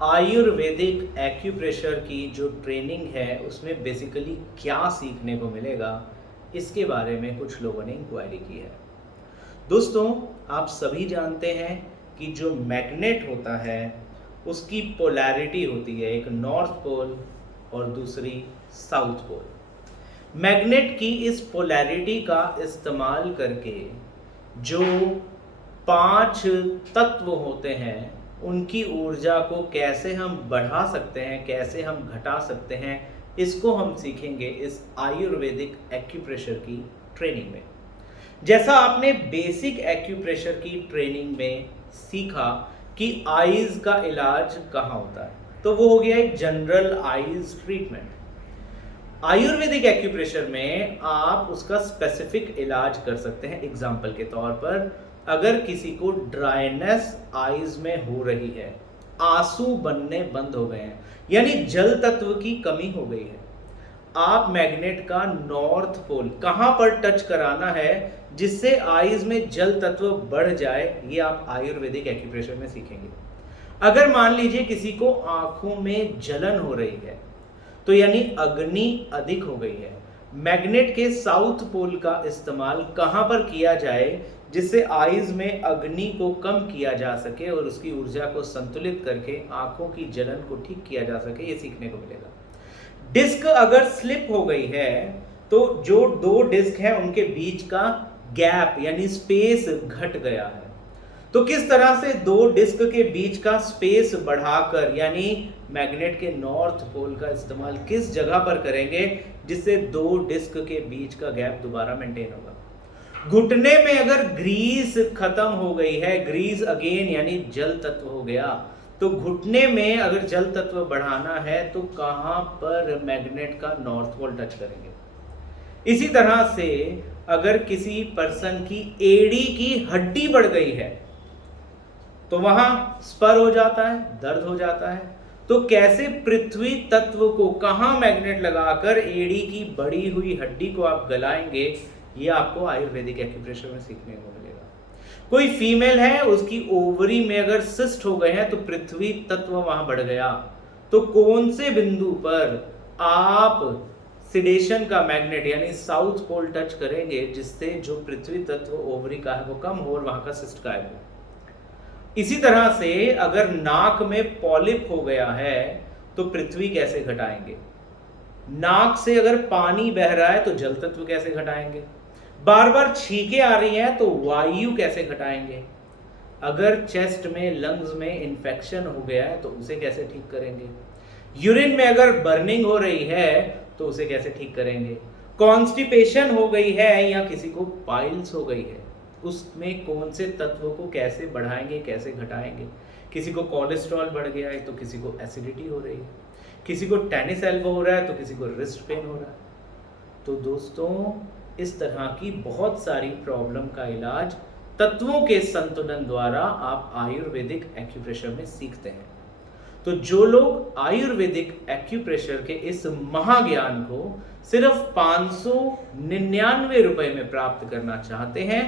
Ayurvedic acupressure की जो training है उसमें बेसिकली क्या सीखने को मिलेगा, इसके बारे में कुछ लोगों ने इंक्वायरी की है। दोस्तों, आप सभी जानते हैं कि जो मैग्नेट होता है उसकी पोलैरिटी होती है, एक नॉर्थ पोल और दूसरी साउथ पोल। मैग्नेट की इस पोलैरिटी का इस्तेमाल करके जो 5 तत्व होते हैं उनकी ऊर्जा को कैसे हम बढ़ा सकते हैं, कैसे हम घटा सकते हैं, इसको हम सीखेंगे इस आयुर्वेदिक एक्यूप्रेशर की ट्रेनिंग में। जैसा आपने बेसिक एक्यूप्रेशर की ट्रेनिंग में सीखा कि आईज का इलाज कहाँ होता है, तो वो हो गया एक general eyes treatment. Ayurvedic acupressure में आप उसका स्पेसिफिक इलाज कर सकते हैं। एग्जाम्पल के तौर पर, अगर किसी को ड्राइनेस आईज में हो रही है, आंसू बनने बंद हो गए हैं, यानी जल तत्व की कमी हो गई है, आप मैग्नेट का नॉर्थ पोल कहां पर टच कराना है जिससे आईज में जल तत्व बढ़ जाए, ये आप आयुर्वेदिक एक्यूप्रेशर में सीखेंगे। अगर मान लीजिए किसी को आंखों में जलन हो रही है, तो यानी अग्नि अधिक हो गई है, मैग्नेट के साउथ पोल का इस्तेमाल कहां पर किया जाए जिससे आईज में अग्नि को कम किया जा सके और उसकी ऊर्जा को संतुलित करके आंखों की जलन को ठीक किया जा सके, ये सीखने को मिलेगा। डिस्क अगर स्लिप हो गई है तो जो 2 डिस्क हैं उनके बीच का गैप यानी स्पेस घट गया है, तो किस तरह से 2 डिस्क के बीच का स्पेस बढ़ाकर, यानी मैग्नेट के नॉर्थ पोल का इस्तेमाल किस जगह पर करेंगे जिससे 2 डिस्क के बीच का गैप दोबारा मेंटेन होगा। घुटने में अगर ग्रीस खत्म हो गई है, ग्रीस अगेन यानी जल तत्व हो गया, तो घुटने में अगर जल तत्व बढ़ाना है तो कहां पर मैग्नेट का नॉर्थ पोल टच करेंगे। इसी तरह से अगर किसी पर्सन की एड़ी की हड्डी बढ़ गई है तो वहां स्पर हो जाता है, दर्द हो जाता है, तो कैसे पृथ्वी तत्व को कहां मैग्नेट लगाकर एड़ी की बढ़ी हुई हड्डी को आप गलाएंगे, ये आपको आयुर्वेदिक एक्यूप्रेशर में सीखने को मिलेगा। कोई फीमेल है, उसकी ओवरी में अगर सिस्ट हो गए हैं तो पृथ्वी तत्व वहां बढ़ गया, तो कौन से बिंदु पर आप सिडेशन का मैग्नेट यानी साउथ पोल टच करेंगे जिससे जो पृथ्वी तत्व ओवरी का है वो कम हो और वहां का सिस्ट गायब हो। इसी तरह से अगर नाक में पॉलिप हो गया है तो पृथ्वी कैसे घटाएंगे। नाक से अगर पानी बह रहा है तो जल तत्व कैसे घटाएंगे। बार बार छींकें आ रही हैं तो वायु कैसे घटाएंगे। अगर चेस्ट में, लंग्स में इंफेक्शन हो गया है तो उसे कैसे ठीक करेंगे। यूरिन में अगर बर्निंग हो रही है तो उसे कैसे ठीक करेंगे। कॉन्स्टिपेशन हो गई है या किसी को पाइल्स हो गई है, उसमें कौन से तत्व को कैसे बढ़ाएंगे, कैसे घटाएंगे। किसी को कोलेस्ट्रॉल बढ़ गया है तो किसी को एसिडिटी हो रही है, किसी को टेनिस एल्बो हो रहा है तो किसी को रिस्ट पेन हो रहा है। तो दोस्तों, इस तरह की बहुत सारी प्रॉब्लम का इलाज तत्वों के संतुलन द्वारा आप आयुर्वेदिक एक्यूप्रेशर में सीखते हैं। तो जो लोग आयुर्वेदिक एक्यूप्रेशर के इस महाज्ञान को सिर्फ 599 रुपए में प्राप्त करना चाहते हैं,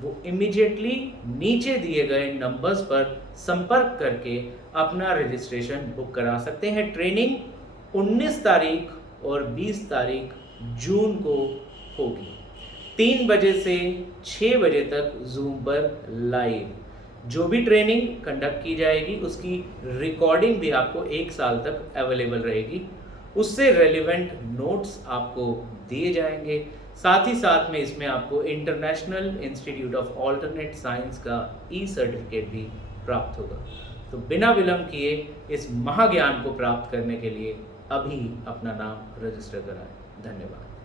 वो इमीडिएटली नीचे दिए गए नंबर्स पर संपर्क करके अपना रजिस्ट्रेशन बुक करा सकते हैं। ट्रेनिंग 19 तारीख और 20 तारीख जून को होगी, 3 बजे से 6 बजे तक जूम पर लाइव। जो भी ट्रेनिंग कंडक्ट की जाएगी उसकी रिकॉर्डिंग भी आपको 1 साल तक अवेलेबल रहेगी, उससे रेलिवेंट नोट्स आपको दिए जाएंगे। साथ ही साथ में इसमें आपको international institute of alternate science का सर्टिफिकेट भी प्राप्त होगा। तो बिना विलंब किए इस महाज्ञान को प्राप्त करने के लिए अभी अपना नाम रजिस्टर कराएं। धन्यवाद।